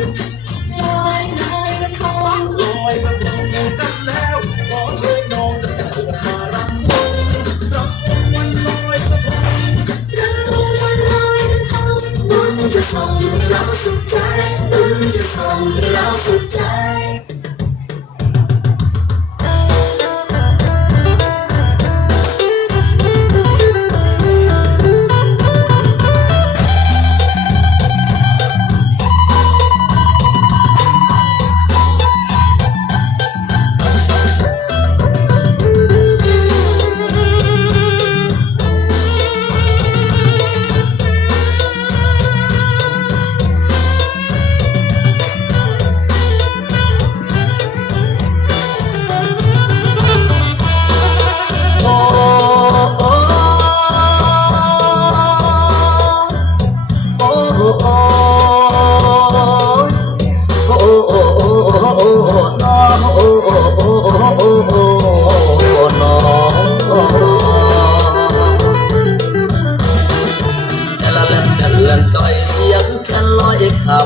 Oops.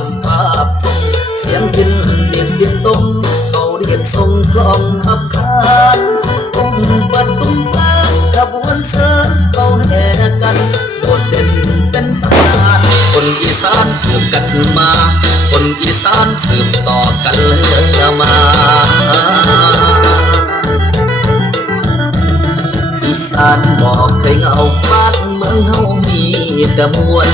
ำภาพ เสียงพินเดียนเดียนตุ้มเขาเรียกส่งกลองขับขานตุ้มปัดตุ้มปาขบวนเสือเขาแห่กันโดดเด่นเป็นตำนานคนอีสานสืบกันมา คนอีสานสืบต่อกันเลยมาอีสานบอกเคยเงาบ้านเมืองเฮา มีแต่มวล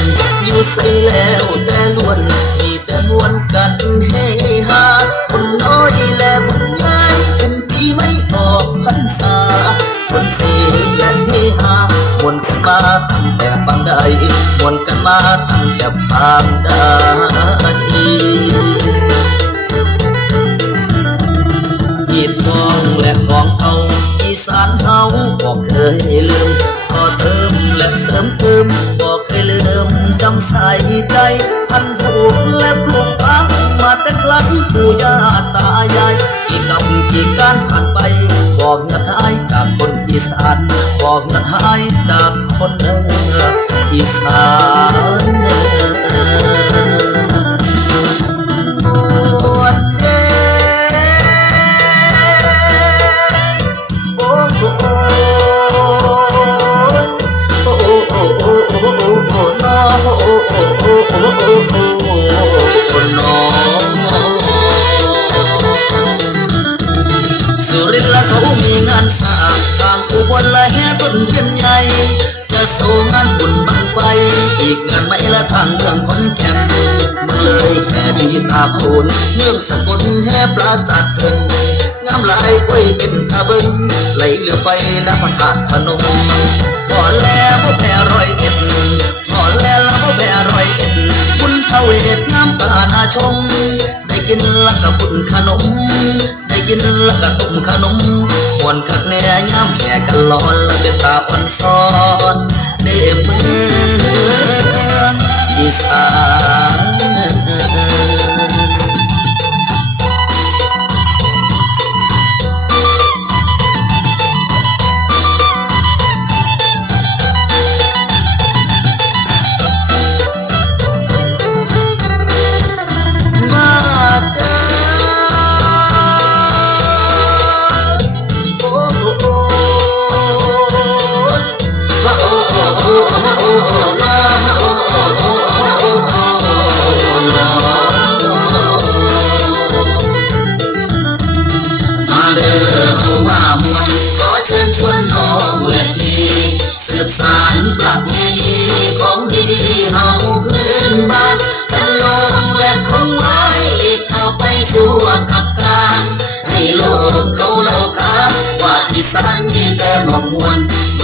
อยู่ใส่แล้วแต่ล้วน มีแต่มวลกันให้หาคนน้อยและบุญใหญ่เป็นปีไม่ออกพรรษาส่วนเสียและเฮฮามวนกันมาตั้งแต่ปางใดมวนกันมาตั้งแต่ปางใดหีดทองและของเก่าอีสานเฮาบอกเคยลืมพอเติมและเสริมเติมำใส่ใจ พันผูกและปลูกฝังมาแต่ครั้งปู่ย่าตายายกี่กำกี่การผ่านไป บอกนัดหายจากคนอีสาน บอกนัดหายจากคนเหนืออีสาน สุรินทร์ละเขามีงานสางทางอุบลละแห่ต้นเทียนใหญ่จะสู้งานบุญบังไฟอีกงานไม่ละทางเมืองขอนแก่นมันเลยแค่มีตาโคนเมืองสกลแห่ปราสาทเพิ่งงามลายอ้วยเป็นตาเบิงไหลเรือไฟและพระธาตุพนม และก็บุญขนม ได้กินและก็ตุ่มขนมมวนคักแน่ยามแห่กันร้อนและเป็นตาอ่อนซ้อนเด้เมือ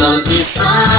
From this far